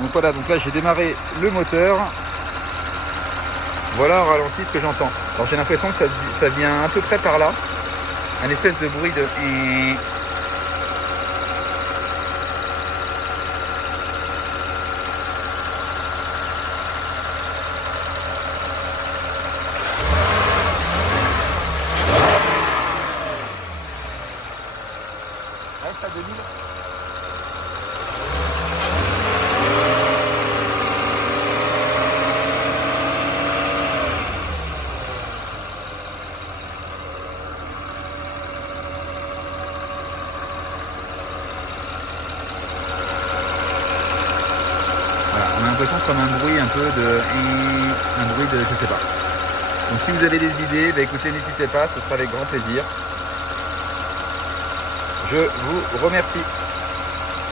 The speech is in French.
Donc voilà, donc là j'ai démarré le moteur. Voilà, en ralenti ce que j'entends. Alors j'ai l'impression que ça vient à peu près par là. Un espèce de bruit de... Reste à 2000. Voilà, on a l'impression comme un bruit un peu de... Un bruit de... je sais pas. Donc si vous avez des idées, bah écoutez, n'hésitez pas, ce sera avec grand plaisir. Je vous remercie.